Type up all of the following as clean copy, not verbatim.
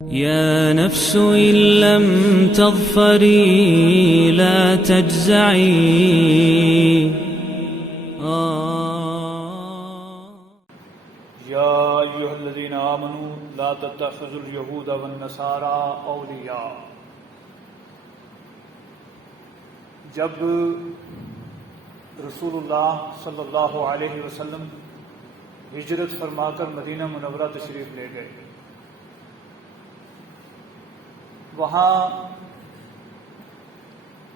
يا نفس إن لم تظفري لا تجزعي. يا أيها الذين آمنوا لا تتخذوا اليهود والنصارى أولياء. جب رسول اللہ صلی اللہ علیہ وسلم ہجرت فرما کر مدینہ منورہ تشریف لے گئے، وہاں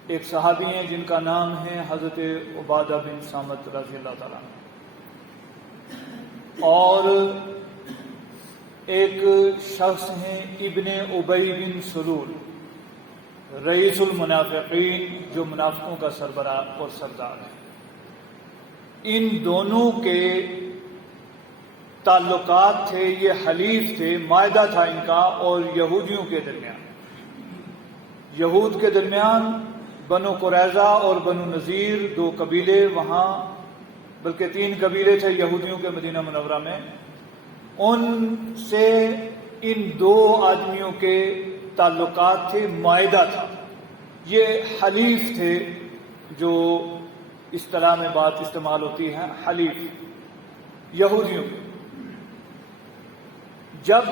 ایک صحابی ہیں جن کا نام ہے حضرت عبادہ بن صامت رضی اللہ تعالیٰ عنہ، اور ایک شخص ہیں ابن ابی بن سلول رئیس المنافقین، جو منافقوں کا سربراہ اور سردار ہے۔ ان دونوں کے تعلقات تھے، یہ حلیف تھے، معاہدہ تھا ان کا اور یہودیوں کے درمیان۔ یہود کے درمیان بنو قریظہ اور بنو نذیر، دو قبیلے وہاں، بلکہ تین قبیلے تھے یہودیوں کے مدینہ منورہ میں، ان سے ان دو آدمیوں کے تعلقات تھے، معاہدہ تھا، یہ حلیف تھے، جو اصطلاح میں بات استعمال ہوتی ہے حلیف یہودیوں کے۔ جب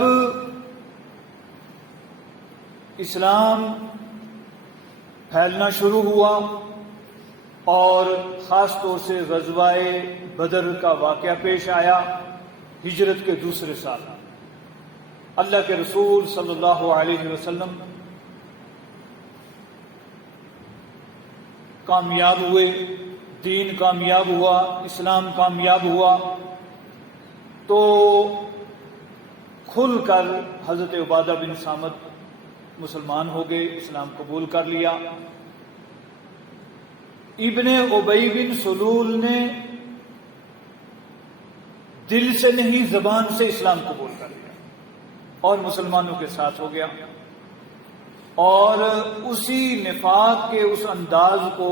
اسلام پھیلنا شروع ہوا اور خاص طور سے غزوہ بدر کا واقعہ پیش آیا، ہجرت کے دوسرے سال اللہ کے رسول صلی اللہ علیہ وسلم کامیاب ہوئے، دین کامیاب ہوا، اسلام کامیاب ہوا، تو کھل کر حضرت عبادہ بن صامت مسلمان ہو گئے، اسلام قبول کر لیا۔ ابن ابی بن سلول نے دل سے نہیں زبان سے اسلام قبول کر لیا اور مسلمانوں کے ساتھ ہو گیا، اور اسی نفاق کے اس انداز کو،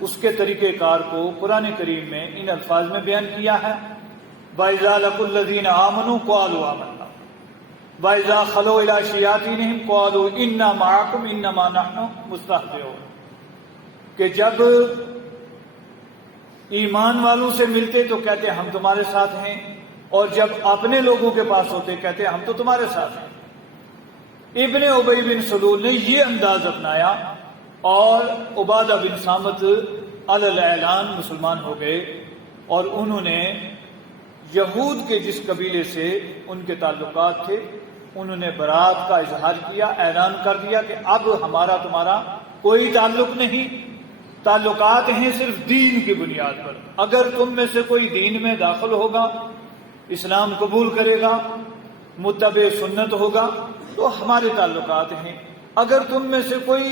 اس کے طریقہ کار کو قرآن کریم میں ان الفاظ میں بیان کیا ہے، وَإِذَا لَقُوا الَّذِينَ آمَنُوا قَالُوا آمَنَّا وَإِذَا خَلَوْا إِلَىٰ شَيَاطِینِهِمْ قَالُوا إِنَّا مَعَكُمْ إِنَّمَا نَحْنُ مُسْتَهْزِئُونَ، کہ جب ایمان والوں سے ملتے تو کہتے ہم تمہارے ساتھ ہیں، اور جب اپنے لوگوں کے پاس ہوتے کہتے ہم تو تمہارے ساتھ ہیں۔ ابن ابی بن سلول نے یہ انداز اپنایا اور عبادہ بن صامت علی الاعلان مسلمان ہو گئے، اور انہوں نے یہود کے جس قبیلے سے ان کے تعلقات تھے، انہوں نے برات کا اظہار کیا، اعلان کر دیا کہ اب ہمارا تمہارا کوئی تعلق نہیں، تعلقات ہیں صرف دین کی بنیاد پر۔ اگر تم میں سے کوئی دین میں داخل ہوگا، اسلام قبول کرے گا، متبع سنت ہوگا، تو ہمارے تعلقات ہیں، اگر تم میں سے کوئی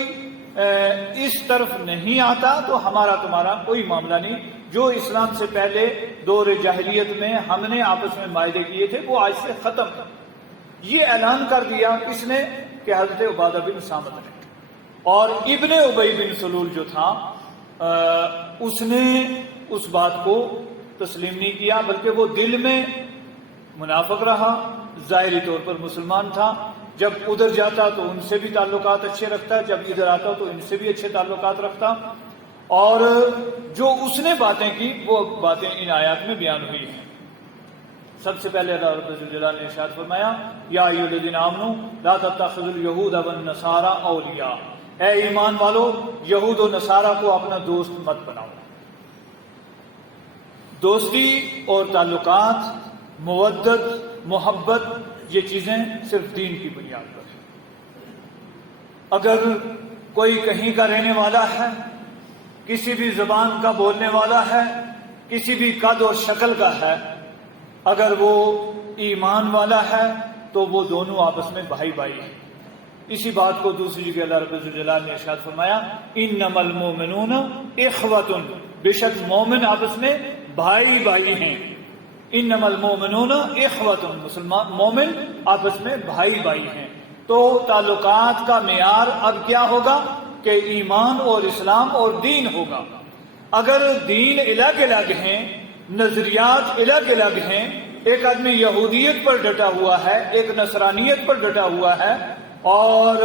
اس طرف نہیں آتا تو ہمارا تمہارا کوئی معاملہ نہیں۔ جو اسلام سے پہلے دور جاہلیت میں ہم نے آپس میں معاہدے کیے تھے وہ آج سے ختم۔ یہ اعلان کر دیا کس نے؟ کہ حضرت عبادہ بن صامت نے۔ اور ابن ابی بن سلول جو تھا اس نے اس بات کو تسلیم نہیں کیا، بلکہ وہ دل میں منافق رہا، ظاہری طور پر مسلمان تھا، جب ادھر جاتا تو ان سے بھی تعلقات اچھے رکھتا، جب ادھر آتا تو ان سے بھی اچھے تعلقات رکھتا، اور جو اس نے باتیں کی وہ باتیں ان آیات میں بیان ہوئی ہیں۔ سب سے پہلے اللہ رب الجلال نے ارشاد فرمایا، یا ایھا الذین آمنوا لا تتخذوا اليہود والنصارى اولیاء، اے ایمان والو یہود و نصارہ کو اپنا دوست مت بناؤ۔ دوستی اور تعلقات، مودت، محبت، یہ چیزیں صرف دین کی بنیاد پر ہیں۔ اگر کوئی کہیں کا رہنے والا ہے، کسی بھی زبان کا بولنے والا ہے، کسی بھی قد اور شکل کا ہے، اگر وہ ایمان والا ہے تو وہ دونوں آپس میں بھائی بھائی ہیں۔ اسی بات کو دوسری جگہ اللہ رب الجلال نے ارشاد فرمایا، انما المؤمنون اخوۃ، بے شک مومن آپس میں بھائی بھائی ہیں۔ انما المؤمنون اخوۃ، مسلمان مومن آپس میں بھائی بھائی ہیں۔ تو تعلقات کا معیار اب کیا ہوگا؟ کہ ایمان اور اسلام اور دین ہوگا۔ اگر دین الگ الگ ہیں، نظریات الگ الگ ہیں، ایک آدمی یہودیت پر ڈٹا ہوا ہے، ایک نصرانیت پر ڈٹا ہوا ہے، اور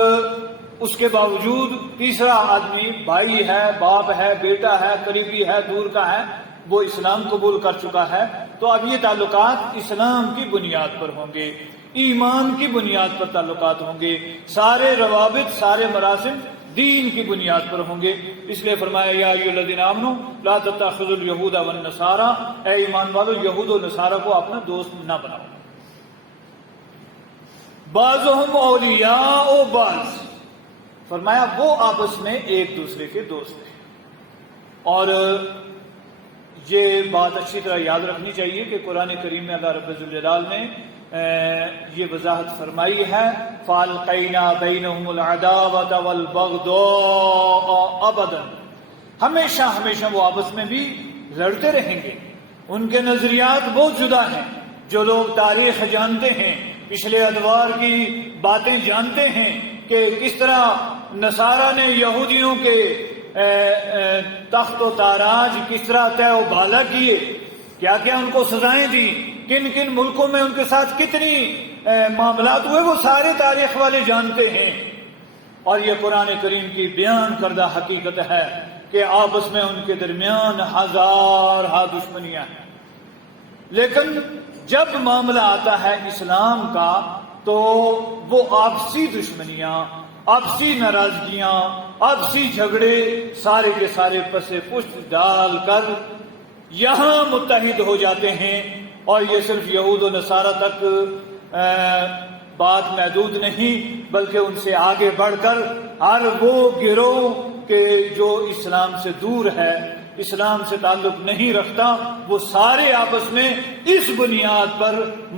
اس کے باوجود تیسرا آدمی بھائی ہے، باپ ہے، بیٹا ہے، قریبی ہے، دور کا ہے، وہ اسلام قبول کر چکا ہے، تو اب یہ تعلقات اسلام کی بنیاد پر ہوں گے، ایمان کی بنیاد پر تعلقات ہوں گے، سارے روابط، سارے مراسم دین کی بنیاد پر ہوں گے۔ اس لیے فرمایا یا ایھا الذین آمنوا لا تتخذوا اليہود والنصارى، اے ایمان والو یہود و نصارہ کو اپنا دوست نہ بناؤ۔ بعضهم اولیاء بعض، فرمایا وہ آپس میں ایک دوسرے کے دوست ہیں۔ اور یہ بات اچھی طرح یاد رکھنی چاہیے کہ قرآن کریم میں اللہ رب الجلال نے یہ وضاحت فرمائی ہے فَأَلْقَيْنَا بَيْنَهُمُ الْعَدَاوَةَ وَالْبَغْضَاءَ أَبَدًا، ہمیشہ وہ آپس میں بھی لڑتے رہیں گے، ان کے نظریات بہت جدا ہیں۔ جو لوگ تاریخ جانتے ہیں، پچھلے ادوار کی باتیں جانتے ہیں کہ کس طرح نصارہ نے یہودیوں کے تخت و تاراج کس طرح طے و بالا کیے، کیا کیا ان کو سزائیں دی، کن کن ملکوں میں ان کے ساتھ کتنی معاملات ہوئے، وہ سارے تاریخ والے جانتے ہیں۔ اور یہ قرآن کریم کی بیان کردہ حقیقت ہے کہ آپس میں ان کے درمیان ہزارہا دشمنیاں ہیں، لیکن جب معاملہ آتا ہے اسلام کا تو وہ آپسی دشمنیاں، آپسی ناراضگیاں، آپسی جھگڑے سارے کے سارے پسے پشت ڈال کر یہاں متحد ہو جاتے ہیں۔ اور یہ صرف یہود و نصارہ تک بات محدود نہیں، بلکہ ان سے آگے بڑھ کر ہر وہ گروہ کہ جو اسلام سے دور ہے، اسلام سے تعلق نہیں رکھتا، وہ سارے آپس میں اس بنیاد پر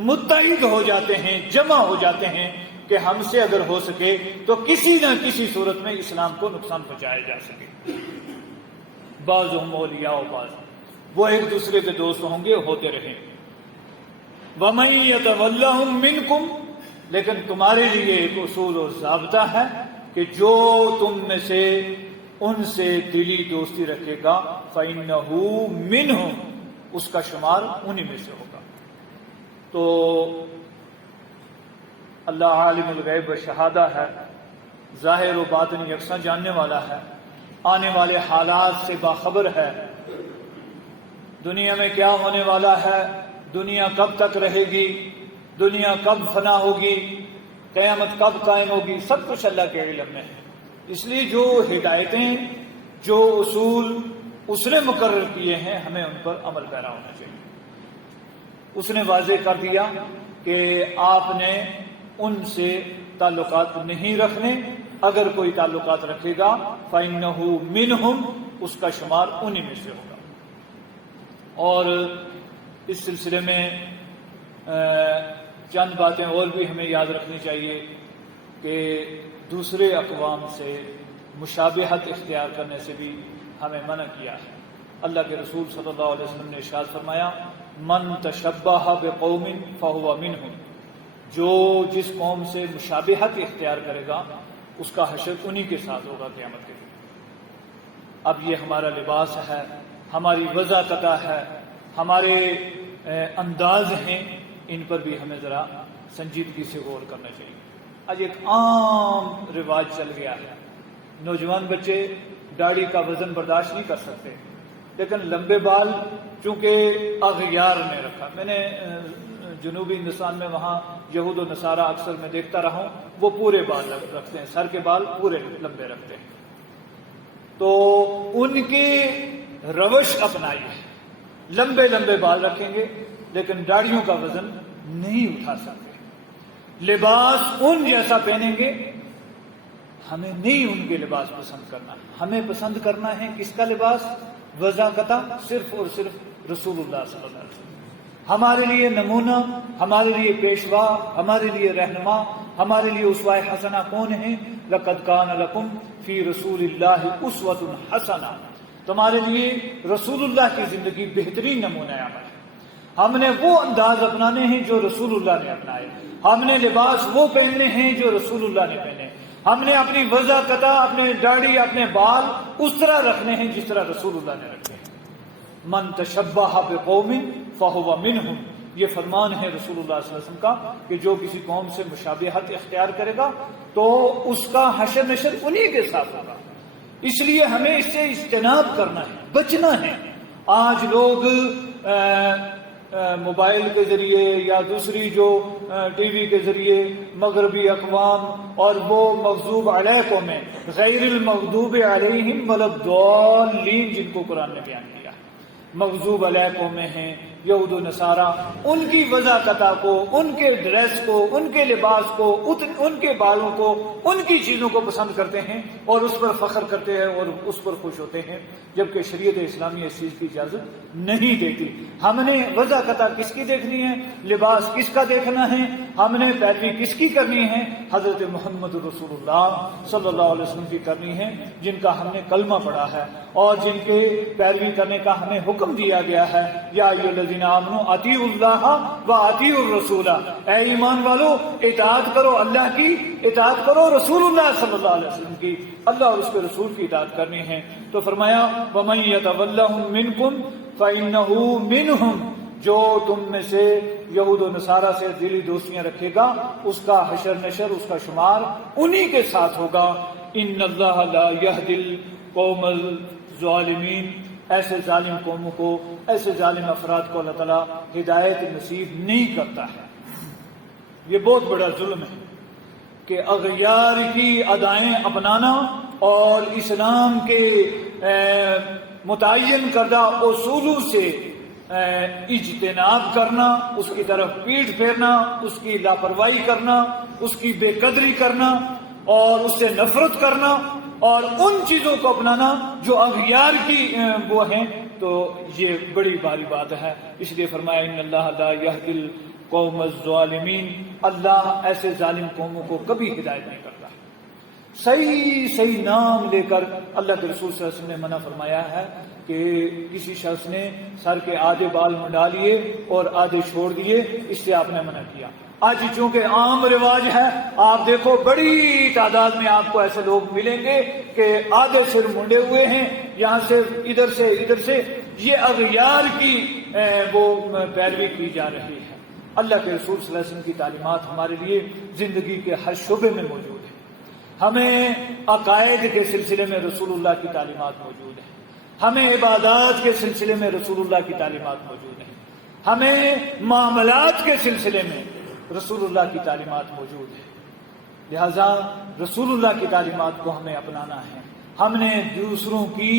متحد ہو جاتے ہیں، جمع ہو جاتے ہیں کہ ہم سے اگر ہو سکے تو کسی نہ کسی صورت میں اسلام کو نقصان پہنچایا جا سکے۔ بعضهم اولیاء بعض، وہ ایک دوسرے کے دوست ہوں گے، ہوتے رہیں۔ وَمَن يَتَوَلَّهُم مِّنكُمْ، لیکن تمہارے لیے ایک اصول اور ضابطہ ہے کہ جو تم میں سے ان سے دلی دوستی رکھے گا فَإِنَّهُ مِنْهُمْ، اس کا شمار انہی میں سے ہوگا۔ تو اللہ عالم الغیب و شہادہ ہے، ظاہر و باطن یکساں جاننے والا ہے، آنے والے حالات سے باخبر ہے، دنیا میں کیا ہونے والا ہے، دنیا کب تک رہے گی، دنیا کب فنا ہوگی، قیامت کب قائم ہوگی، سب کچھ اللہ کے علم میں ہے۔ اس لیے جو ہدایتیں، جو اصول اس نے مقرر کیے ہیں، ہمیں ان پر عمل پیرا ہونا چاہیے۔ اس نے واضح کر دیا کہ آپ نے ان سے تعلقات نہیں رکھنے، اگر کوئی تعلقات رکھے گا فَإِنَّهُ مِنْهُمْ، اس کا شمار انہی میں سے ہوگا۔ اور اس سلسلے میں چند باتیں اور بھی ہمیں یاد رکھنی چاہیے کہ دوسرے اقوام سے مشابہت اختیار کرنے سے بھی ہمیں منع کیا ہے۔ اللہ کے رسول صلی اللہ علیہ وسلم نے ارشاد فرمایا من تشبہ بقوم فہو منہم، جو جس قوم سے مشابہت اختیار کرے گا اس کا حشر انہی کے ساتھ ہوگا قیامت کے دن۔ اب یہ ہمارا لباس ہے، ہماری وضاحت ہے، ہمارے انداز ہیں، ان پر بھی ہمیں ذرا سنجیدگی سے غور کرنا چاہیے۔ آج ایک عام رواج چل گیا ہے، نوجوان بچے داڑھی کا وزن برداشت نہیں کر سکتے، لیکن لمبے بال چونکہ اغیار نے رکھا۔ میں نے جنوبی ہندوستان میں وہاں یہود و نصارہ اکثر میں دیکھتا رہا ہوں، وہ پورے بال رکھتے ہیں، سر کے بال پورے لمبے رکھتے ہیں۔ تو ان کی روش اپنائی ہے، لمبے لمبے بال رکھیں گے لیکن داڑھیوں کا وزن نہیں اٹھا سکتے۔ لباس ان جیسا پہنیں گے، ہمیں نہیں ان کے لباس پسند کرنا، ہمیں پسند کرنا ہے کس کا لباس؟ وضاقتہ صرف اور صرف رسول اللہ صلی اللہ علیہ وسلم، ہمارے لیے نمونہ، ہمارے لیے پیشوا، ہمارے لیے رہنما، ہمارے لیے اسوہ حسنہ کون ہے؟ لقد کان لکم فی رسول اللہ اسوۃ حسنہ، تمہارے لیے رسول اللہ کی زندگی بہترین نمونہ عمل ہے۔ ہم نے وہ انداز اپنانے ہیں جو رسول اللہ نے اپنائے، ہم نے لباس وہ پہننے ہیں جو رسول اللہ نے پہنے، ہم نے اپنی وضاحت، اپنے داڑھی، اپنے بال اس طرح رکھنے ہیں جس طرح رسول اللہ نے رکھے ہیں۔ من تشبہ بقوم فہو منہم، یہ فرمان ہے رسول اللہ صلی اللہ علیہ وسلم کا کہ جو کسی قوم سے مشابہت اختیار کرے گا تو اس کا حشر نشر انہی کے ساتھ ہوگا. اس لیے ہمیں اس سے اجتناب کرنا ہے، بچنا ہے. آج لوگ موبائل کے ذریعے یا دوسری جو ٹی وی کے ذریعے مغربی اقوام اور وہ مغضوب علیہ قومیں، غیر المغضوب علیہم ولا الضالین جن کو قرآن نے بیان کیا، مغضوب علیہ قومیں ہیں یہود و نصارہ، ان کی وضاحت کو، ان کے ڈریس کو، ان کے لباس کو، ان کے بالوں کو، ان کی چیزوں کو پسند کرتے ہیں اور اس پر فخر کرتے ہیں اور اس پر خوش ہوتے ہیں، جبکہ شریعت اسلامی اس چیز کی اجازت نہیں دیتی. ہم نے وضاحت کس کی دیکھنی ہے، لباس کس کا دیکھنا ہے، ہم نے پیروی کس کی کرنی ہے؟ حضرت محمد رسول اللہ صلی اللہ علیہ وسلم کی کرنی ہے، جن کا ہم نے کلمہ پڑھا ہے اور جن کے پیروی کرنے کا ہمیں حکم دیا گیا ہے. یا ایھا الذین آمنوا اطیعوا اللہ واطیعوا الرسول، اے ایمان والو اطاعت کرو اللہ کی، اطاعت کرو رسول اللہ صلی اللہ علیہ وسلم کی. اللہ اور اس کے رسول کی اطاعت کرنی ہے. تو فرمایا وَمَن يَتَوَلَّهُم مِّنكُمْ فَإِنَّهُ مِنْهُمْ، جو تم میں سے یہود و نصارہ سے دلی دوستیاں رکھے گا اس کا حشر نشر، اس کا شمار انہی کے ساتھ ہوگا. ان اللہ لا یہدی القوم الظالمین، ایسے ظالم قوموں کو، ایسے ظالم افراد کو اللہ تعالیٰ ہدایت نصیب نہیں کرتا ہے. یہ بہت بڑا ظلم ہے کہ اغیار کی ادائیں اپنانا اور اسلام کے متعین کردہ اصولوں سے اجتناب کرنا، اس کی طرف پیٹھ پھیرنا، اس کی لاپرواہی کرنا، اس کی بے قدری کرنا اور اس سے نفرت کرنا اور ان چیزوں کو اپنانا جو اغیار کی وہ ہیں، تو یہ بڑی بھاری بات ہے. اس لیے فرمایا ان اللہ لا یہدی القوم الظالمین، اللہ ایسے ظالم قوموں کو کبھی ہدایت نہیں کرتا. صحیح نام لے کر اللہ کے رسول صلی اللہ علیہ وسلم نے منع فرمایا ہے کہ کسی شخص نے سر کے آدھے بال منڈا لیے اور آدھے چھوڑ دیے، اس سے آپ نے منع کیا. آج چونکہ عام رواج ہے، آپ دیکھو بڑی تعداد میں آپ کو ایسے لوگ ملیں گے کہ آدھے سر منڈے ہوئے ہیں، یہاں سے ادھر سے. یہ اغیار کی وہ پیروی کی جا رہی ہے. اللہ کے رسول صلی اللہ علیہ وسلم کی تعلیمات ہمارے لیے زندگی کے ہر شعبے میں موجود ہے. ہمیں عقائد کے سلسلے میں رسول اللہ کی تعلیمات موجود ہیں، ہمیں عبادات کے سلسلے میں رسول اللہ کی تعلیمات موجود ہیں، ہمیں معاملات کے سلسلے میں رسول اللہ کی تعلیمات موجود ہیں. لہذا رسول اللہ کی تعلیمات کو ہمیں اپنانا ہے. ہم نے دوسروں کی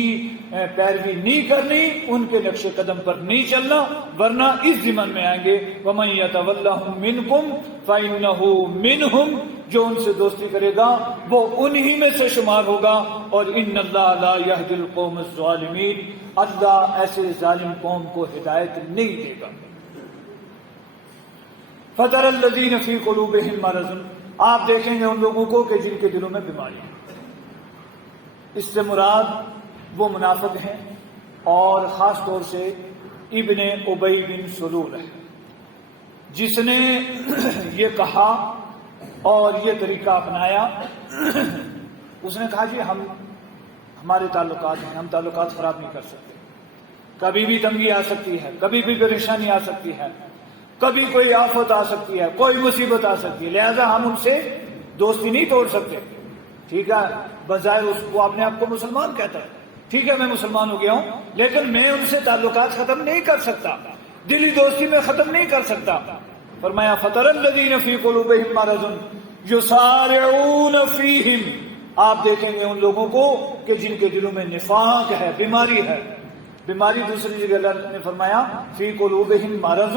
پیروی نہیں کرنی، ان کے نقش قدم پر نہیں چلنا، ورنہ اس ضمن میں آئیں گے وَمَن يَتَوَلَّهُم مِّنكُمْ فَإِنَّهُ مِنْهُمْ، جو ان سے دوستی کرے گا وہ انہی میں سے شمار ہوگا. اور ان اللہ لا یہدی القوم الظالمین، اللہ ایسے ظالم قوم کو ہدایت نہیں دے گا. فَتَرَى الَّذِينَ فِي قُلُوبِهِم مَّرَضٌ، آپ دیکھیں گے ان لوگوں کو کہ جن کے دلوں میں بیماری ہے. اس سے مراد وہ منافق ہیں اور خاص طور سے ابن ابی بن سلول ہے، جس نے یہ کہا اور یہ طریقہ اپنایا. اس نے کہا جی ہمارے تعلقات ہیں، ہم تعلقات خراب نہیں کر سکتے، کبھی بھی تنگی آ سکتی ہے، کبھی بھی پریشانی آ سکتی ہے، کبھی کوئی آفت آ سکتی ہے، کوئی مصیبت آ سکتی ہے، لہذا ہم ان سے دوستی نہیں توڑ سکتے. ٹھیک ہے، بظاہر وہ اپنے آپ کو مسلمان کہتا ہے، ٹھیک ہے میں مسلمان ہو گیا ہوں، لیکن میں ان سے تعلقات ختم نہیں کر سکتا، دلی دوستی میں ختم نہیں کر سکتا. فرمایا فَتَرَى الَّذِينَ فِي قُلُوبِهِم مَّرَضٌ يُسَارِعُونَ فِيهِمْ، آپ دیکھیں گے ان لوگوں کو کہ جن کے دلوں میں نفاق ہے، بیماری ہے. بیماری دوسری جگہ اللہ نے فرمایا فی قلوبہم مرض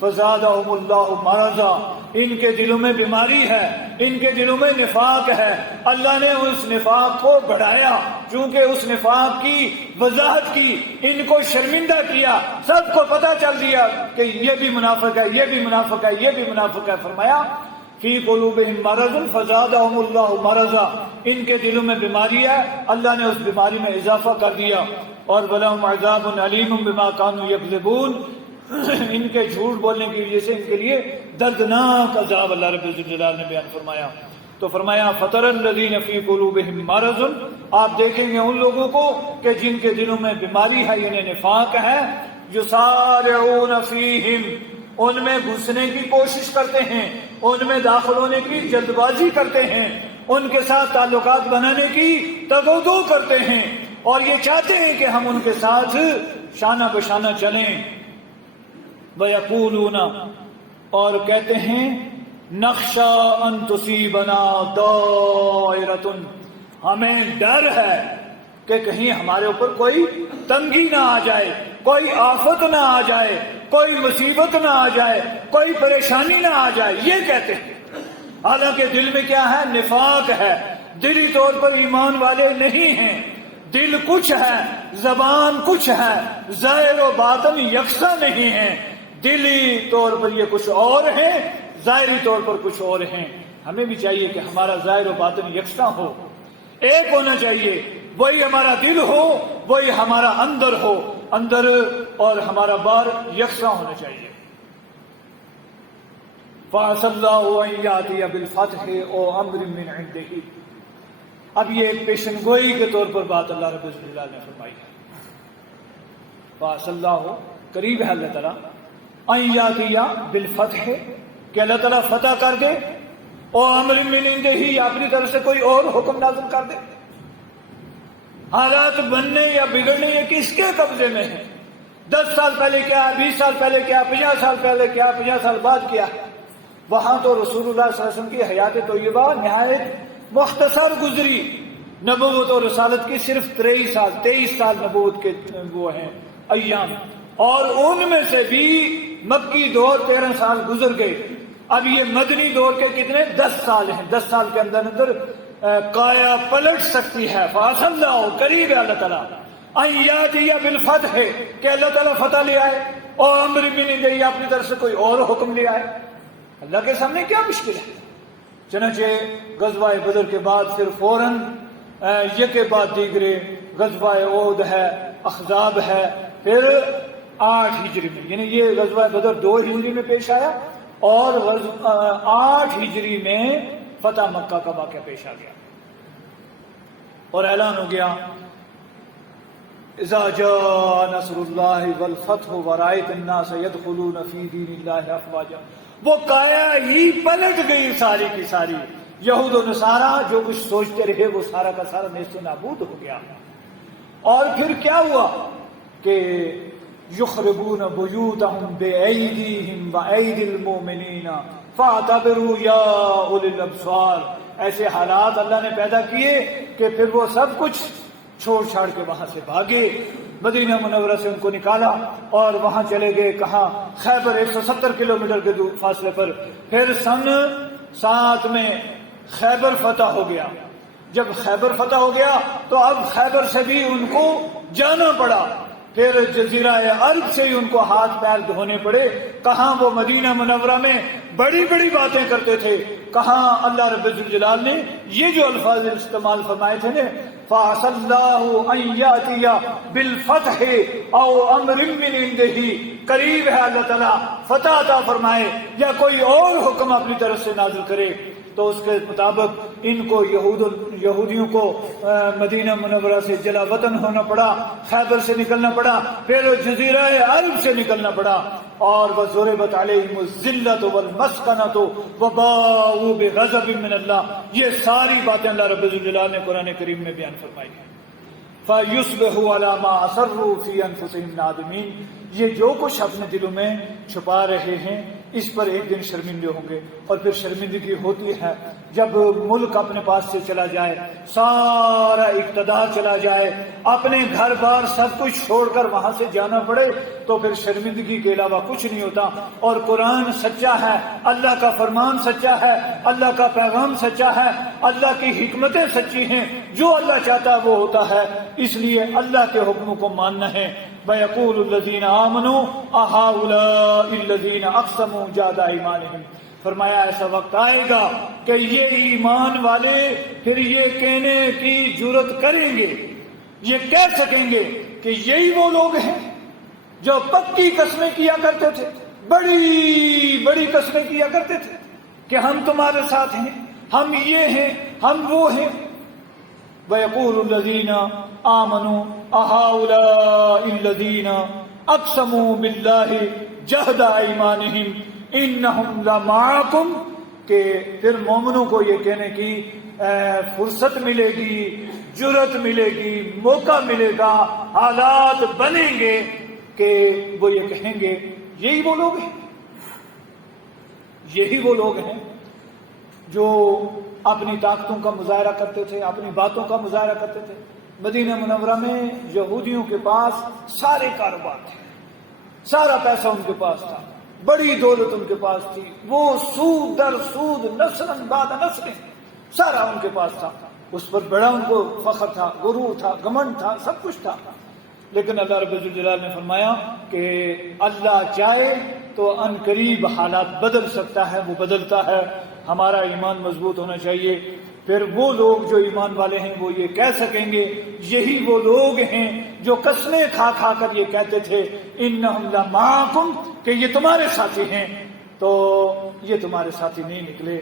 فزادہم اللہ مرضا، ان کے دلوں میں بیماری ہے، ان کے دلوں میں نفاق ہے، اللہ نے اس نفاق کو بڑھایا. چونکہ اس نفاق کی وضاحت کی، ان کو شرمندہ کیا، سب کو پتہ چل دیا کہ یہ بھی منافق ہے، یہ بھی منافق ہے، یہ بھی منافق ہے. فرمایا فی قلوبہم مرض فزادہم اللہ مرضا، ان کے دلوں میں بیماری ہے، اللہ نے اس بیماری میں اضافہ کر دیا. اور وَلَهُمْ عَذَابٌ عَلِيمٌ بِمَا كَانُوا يَكْذِبُونَ، ان کے جھوٹ بولنے کی وجہ سے ان کے لیے دردناک عذاب اللہ رب الجلال نے بیان فرمایا. تو فرمایا فَتَرَى الَّذِينَ فِي قُلُوبِهِم مَّرَضٌ، آپ دیکھیں گے ان لوگوں کو کہ جن کے دلوں میں بیماری ہے، یعنی نفاق ہے. يُسَارِعُونَ فِيهِمْ، ان میں گھسنے کی کوشش کرتے ہیں، ان میں داخل ہونے کی جلد بازی کرتے ہیں، ان کے ساتھ تعلقات بنانے کی تگودو کرتے ہیں، اور یہ چاہتے ہیں کہ ہم ان کے ساتھ شانہ بشانہ چلیں۔ وَيَقُولُونَ، اور کہتے ہیں، نَخْشَىٰ أَن تُصِيبَنَا دَائِرَةٌ، ہمیں ڈر ہے کہ کہیں ہمارے اوپر کوئی تنگی نہ آ جائے، کوئی آفت نہ آ جائے، کوئی مصیبت نہ آ جائے، کوئی پریشانی نہ آ جائے، یہ کہتے ہیں۔ حالانکہ دل میں کیا ہے؟ نفاق ہے، دلی طور پر ایمان والے نہیں ہیں، دل کچھ ہے، زبان کچھ ہے، ظاہر و باطن یکساں نہیں ہے، دلی طور پر یہ کچھ اور ہیں، ظاہری طور پر کچھ اور ہیں۔ ہمیں بھی چاہیے کہ ہمارا ظاہر و باطن یکساں ہو، ایک ہونا چاہیے، وہی ہمارا دل ہو، وہی ہمارا اندر ہو، اندر اور ہمارا بار یکساں ہونا چاہیے۔ فَعَسَى اللَّهُ أَن يَأْتِيَ بِالْفَتْحِ أَوْ أَمْرٍ مِّنْ عِندِهِ۔ اب یہ ایک پیشن گوئی کے طور پر بات اللہ رب العزت نے فرمائی ہے۔ فَعَسَى اللَّهُ، قریب ہے اللہ تعالیٰ، أَن يَأْتِيَ بِالْفَتْحِ، کہ اللہ تعالیٰ فتح کر دے، او امر من عنده، یا اپنی طرف سے کوئی اور حکم نازل کر دے۔ حالات بننے یا بگڑنے یہ کس کے قبضے میں ہے؟ 10 سال پہلے کیا، 20 سال پہلے کیا، 50 سال پہلے کیا، 50 سال بعد کیا؟ وہاں تو رسول اللہ صلی اللہ علیہ وسلم کی حیات طیبہ نہایت مختصر گزری، نبوت اور رسالت کی صرف 23 سال نبوت کے وہ ہیں ایام، اور ان میں سے بھی مکی دور 13 سال گزر گئے۔ اب یہ مدنی دور کے کتنے؟ 10 سال ہیں۔ 10 سال کے اندر اندر کایا پلٹ سکتی ہے۔ فَعَسَى اللَّهُ، قریب ہے اللہ تعالیٰ، أَن يَأْتِيَ بِالْفَتْحِ، کہ اللہ تعالیٰ فتح لے آئے، اور امر من عنده، اپنی طرف سے کوئی اور حکم لے آئے۔ اللہ کے سامنے کیا مشکل ہے؟ چنانچہ غزوہ بدر کے بعد پھر فوراً یہ کے بعد دیگرے غزوہ احد ہے، احزاب ہے، پھر 8 ہجری میں، یعنی یہ غزوہ بدر 2 ہجری میں پیش آیا، اور 8 ہجری میں فتح مکہ کا واقعہ پیش آ گیا، اور اعلان ہو گیا، اذا جاء نصر اللہ والفتح ورأیت الناس يدخلون فی دین اللہ افواجا۔ وہ کایا ہی پلٹ گئی ساری کی ساری، یہود و نصارہ جو کچھ سوچتے رہے وہ سارا کا سارا نیست و نابود ہو گیا۔ اور پھر کیا ہوا کہ یخربون بیوتہم بأیدیہم وأیدی المؤمنین فاعتبروا یا اولی الابصار۔ ایسے حالات اللہ نے پیدا کیے کہ پھر وہ سب کچھ چھوڑ چھاڑ کے وہاں سے بھاگے، مدینہ منورہ سے ان کو نکالا اور وہاں چلے گئے کہاں؟ خیبر، 170 کلومیٹر کے فاصلے پر۔ پھر سن 7 میں خیبر فتح ہو گیا۔ جب خیبر فتح ہو گیا تو اب خیبر سے بھی ان کو جانا پڑا، پھر جزیرہ عرب سے ہی ان کو ہاتھ پیر دھونے پڑے۔ کہاں وہ مدینہ منورہ میں بڑی بڑی باتیں کرتے تھے، کہاں اللہ رب الجلال نے یہ جو الفاظ استعمال فرمائے تھے نا، فَعَسَى اللَّهُ أَن يَأْتِيَ بِالْفَتْحِ أَوْ أَمْرٍ مِّنْ عِندِهِ، قریب ہے اللہ تعالیٰ فتح عطا فرمائے یا کوئی اور حکم اپنی طرف سے نازل کرے۔ تو اس کے مطابق ان کو یہودیوں کو مدینہ منورہ سے جلا وطن ہونا پڑا، خیبر سے نکلنا پڑا، پھر جزیرہ عرب سے نکلنا پڑا، اور وَضُرِبَتْ عَلَيْهِمُ الذِّلَّةُ وَالْمَسْكَنَةُ وَبَاءُوا بِغَضَبٍ مِّنَ اللَّهِ۔ یہ ساری باتیں اللہ رب الجلال نے قرآن کریم میں بیان فرمائی ہیں۔ فَيُصْبِحُوا عَلَىٰ مَا أَسَرُّوا فِي أَنفُسِهِمْ نَادِمِينَ، یہ جو کچھ اپنے دلوں میں چھپا رہے ہیں اس پر ایک دن شرمندے ہوں گے۔ اور پھر شرمندگی ہوتی ہے جب ملک اپنے پاس سے چلا جائے، سارا اقتدار چلا جائے، اپنے گھر بار سب کچھ چھوڑ کر وہاں سے جانا پڑے، تو پھر شرمندگی کے علاوہ کچھ نہیں ہوتا۔ اور قرآن سچا ہے، اللہ کا فرمان سچا ہے، اللہ کا پیغام سچا ہے، اللہ کی حکمتیں سچی ہیں، جو اللہ چاہتا ہے وہ ہوتا ہے، اس لیے اللہ کے حکموں کو ماننا ہے۔ وَيَقُولُ الَّذِينَ آمَنُوا أَهَٰؤُلَاءِ الَّذِينَ أَقْسَمُوا جَهْدَ أَيْمَانِهِمْ، فرمایا ایسا وقت آئے گا کہ یہ ایمان والے پھر یہ کہنے کی جرت کریں گے، یہ کہہ سکیں گے کہ یہی وہ لوگ ہیں جو پکی قسمیں کیا کرتے تھے، بڑی بڑی قسمیں کیا کرتے تھے کہ ہم تمہارے ساتھ ہیں، ہم یہ ہیں، ہم وہ ہیں۔ وَيَقُولُ الَّذِينَ آمَنُوا أَهَٰؤُلَاءِ الَّذِينَ أَقْسَمُوا بِاللَّهِ جہد ایمانہم انہم لمعکم، کہ پھر مومنوں کو یہ کہنے کی فرصت ملے گی، جرت ملے گی، موقع ملے گا، حالات بنیں گے کہ وہ یہ کہیں گے یہی وہ لوگ ہیں، یہی وہ لوگ ہیں جو اپنی طاقتوں کا مظاہرہ کرتے تھے، اپنی باتوں کا مظاہرہ کرتے تھے۔ مدینہ منورہ میں یہودیوں کے پاس سارے کاروبار تھے، سارا پیسہ ان کے پاس تھا، بڑی دولت ان کے پاس تھی، وہ سود در سود، نسل بعد نسل، سارا ان کے پاس تھا، اس پر بڑا ان کو فخر تھا، غرور تھا، گھمنڈ تھا، سب کچھ تھا۔ لیکن اللہ رب الجلال نے فرمایا کہ اللہ چاہے تو ان قریب حالات بدل سکتا ہے، وہ بدلتا ہے، ہمارا ایمان مضبوط ہونا چاہیے۔ پھر وہ لوگ جو ایمان والے ہیں وہ یہ کہہ سکیں گے، یہی وہ لوگ ہیں جو قسمیں کھا کھا کر یہ کہتے تھے انہم لمعکم، کہ یہ تمہارے ساتھی ہیں، تو یہ تمہارے ساتھی نہیں نکلے۔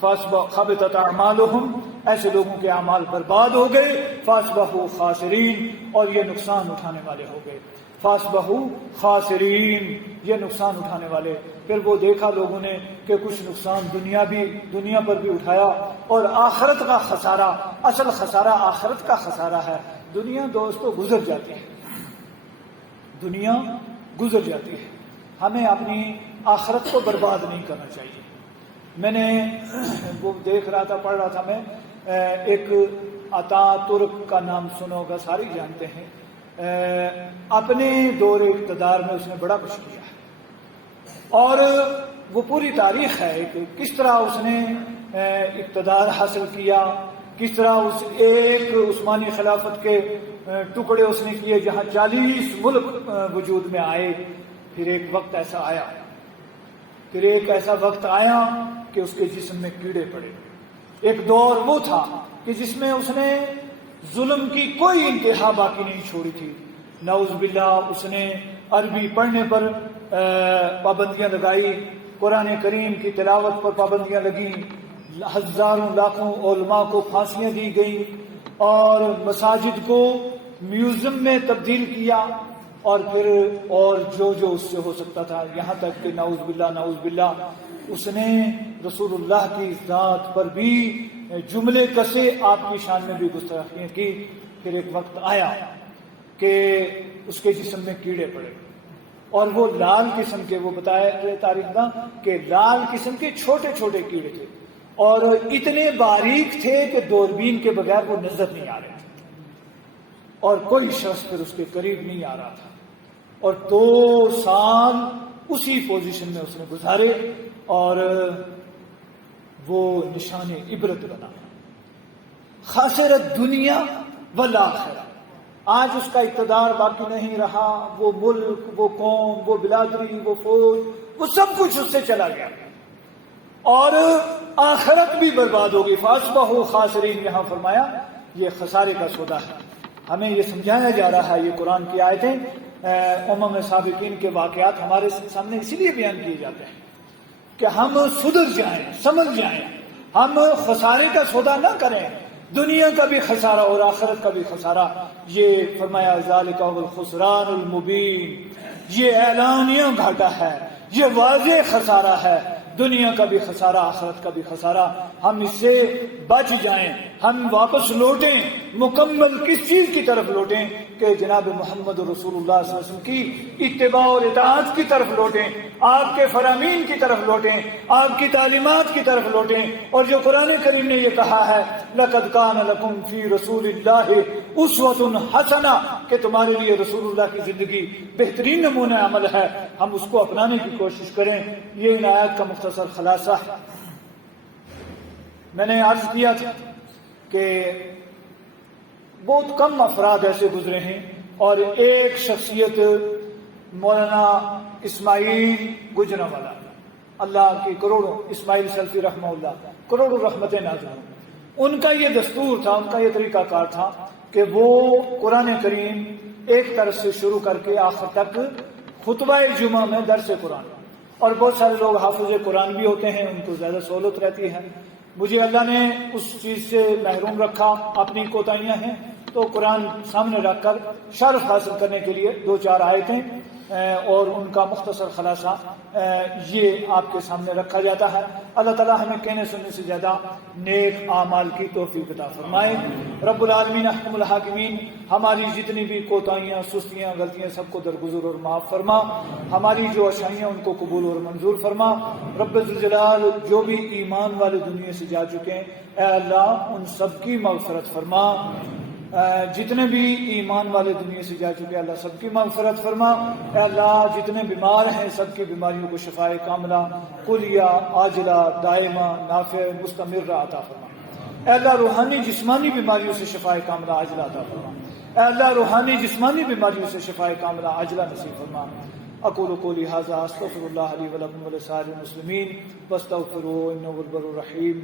خبطت اعمالہم، ایسے لوگوں کے اعمال برباد ہو گئے، فاصبحوا خاسرین، اور یہ نقصان اٹھانے والے ہو گئے، فاصبحوا خاسرین، یہ نقصان اٹھانے والے۔ پھر وہ دیکھا لوگوں نے کہ کچھ نقصان دنیا پر بھی اٹھایا، اور آخرت کا خسارہ، اصل خسارہ آخرت کا خسارہ ہے۔ دنیا دوستو گزر جاتی ہے، دنیا گزر جاتی ہے، ہمیں اپنی آخرت کو برباد نہیں کرنا چاہیے۔ میں نے وہ دیکھ رہا تھا، پڑھ رہا تھا میں، ایک عطا ترک کا نام سنا ہوگا، سارے جانتے ہیں، اپنے دور اقتدار میں اس نے بڑا کچھ کیا ہے، اور وہ پوری تاریخ ہے کہ کس طرح اس نے اقتدار حاصل کیا، کس طرح اس ایک عثمانی خلافت کے ٹکڑے اس نے کیے جہاں 40 ملک وجود میں آئے۔ پھر ایک وقت ایسا وقت آیا کہ اس کے جسم میں کیڑے پڑے۔ ایک دور وہ تھا کہ جس میں اس نے ظلم کی کوئی انتہا باقی نہیں چھوڑی تھی۔ نعوذ باللہ اس نے عربی پڑھنے پر پابندیاں لگائی، قرآن کریم کی تلاوت پر پابندیاں لگیں، ہزاروں لاکھوں علماء کو پھانسیاں دی گئیں، اور مساجد کو میوزیم میں تبدیل کیا، اور پھر اور جو اس سے ہو سکتا تھا، یہاں تک کہ نعوذ باللہ اس نے رسول اللہ کی ذات پر بھی جملے کسے، آپ کی شان میں بھی گستاخیاں کی۔ پھر ایک وقت آیا کہ اس کے جسم میں کیڑے پڑے، اور وہ لال قسم کے، وہ بتایا تاریخ دا کہ لال قسم کے چھوٹے چھوٹے کیڑے تھے، اور اتنے باریک تھے کہ دوربین کے بغیر وہ نظر نہیں آ رہے تھے، اور کوئی شخص پھر اس کے قریب نہیں آ رہا تھا، اور 2 سال اسی پوزیشن میں اس نے گزارے، اور وہ نشان عبرت بنا۔ خاسرت دنیا والآخرہ، آج اس کا اقتدار باقی نہیں رہا، وہ ملک، وہ قوم، وہ بلادری، وہ فوج، وہ سب کچھ اس سے چلا گیا، اور آخرت بھی برباد ہوگی۔ فاصبحوا خاسرین، یہاں فرمایا یہ خسارے کا سودا ہے۔ ہمیں یہ سمجھایا جا رہا ہے، یہ قرآن کی آیتیں امم سابقین کے واقعات ہمارے سامنے اسی لیے بیان کیے جاتے ہیں کہ ہم سدھر جائیں، سمجھ جائیں، ہم خسارے کا سودا نہ کریں، دنیا کا بھی خسارہ اور آخرت کا بھی خسارہ۔ یہ فرمایا ذالک هو الخسران المبین، یہ اعلانیہ گھاٹا ہے، یہ واضح خسارہ ہے، دنیا کا بھی خسارہ، آخرت کا بھی خسارہ۔ ہم اس سے بچ جائیں، ہم واپس لوٹیں، مکمل کس چیز کی طرف لوٹیں کہ جناب محمد رسول اللہ صلی اللہ علیہ وسلم کی اتباع اور اطاعت کی طرف لوٹیں، آپ کے فرامین کی طرف لوٹیں، آپ کی تعلیمات کی طرف لوٹیں، اور جو قرآن کریم نے یہ کہا ہے لَقَدْ كَانَ لَكُمْ فِي رَسُولِ اللَّهِ أُسْوَةٌ حَسَنَةٌ، کہ تمہارے لیے رسول اللہ کی زندگی بہترین نمونہ عمل ہے، ہم اس کو اپنانے کی کوشش کریں۔ یہ ان آیات کا مختصر خلاصہ ہے۔ میں نے عرض کیا تھا کہ بہت کم افراد ایسے گزرے ہیں، اور ایک شخصیت مولانا اسماعیل گجرانوالہ، اللہ کی کروڑوں، اسماعیل سلفی رحمہ اللہ، کروڑوں رحمتیں نازل ہوں، ان کا یہ دستور تھا، ان کا یہ طریقہ کار تھا کہ وہ قرآن کریم ایک طرف سے شروع کر کے آخر تک خطبہ جمعہ میں درس قرآن، اور بہت سارے لوگ حافظ قرآن بھی ہوتے ہیں، ان کو زیادہ سہولت رہتی ہے۔ مجھے اللہ نے اس چیز سے محروم رکھا، اپنی کوتاہیاں ہیں، تو قرآن سامنے رکھ کر شرف حاصل کرنے کے لیے 2-4 آیتیں اور ان کا مختصر خلاصہ یہ آپ کے سامنے رکھا جاتا ہے۔ اللہ تعالیٰ ہمیں کہنے سننے سے زیادہ نیک اعمال کی توفیق عطا فرمائے۔ رب العالمین احکم الحاکمین ہماری جتنی بھی کوتاہیاں، سستیاں، غلطیاں سب کو درگزر اور معاف فرما، ہماری جو اچھائیاں ان کو قبول اور منظور فرما۔ رب ذوالجلال جو بھی ایمان والے دنیا سے جا چکے ہیں اے اللہ ان سب کی مغفرت فرما، جتنے بھی ایمان والے دنیا سے جا چکے اللہ سب کی مغفرت فرما۔ اے اللہ جتنے بیمار ہیں سب کی بیماریوں کو شفائے کاملہ، کلیہ، عاجلہ، دائمہ، نافع، مستمرہ عطا فرما۔ اے اللہ روحانی جسمانی بیماریوں سے شفائے کاملہ عاجلہ عطا فرما۔ اے اللہ روحانی جسمانی بیماریوں سے شفائے کاملہ عاجلہ نصیب فرما۔ اقول قولی ھذا استغفر اللہ لی ولکم ولسائر المسلمین واستغفروہ انہ هو البر الرحیم۔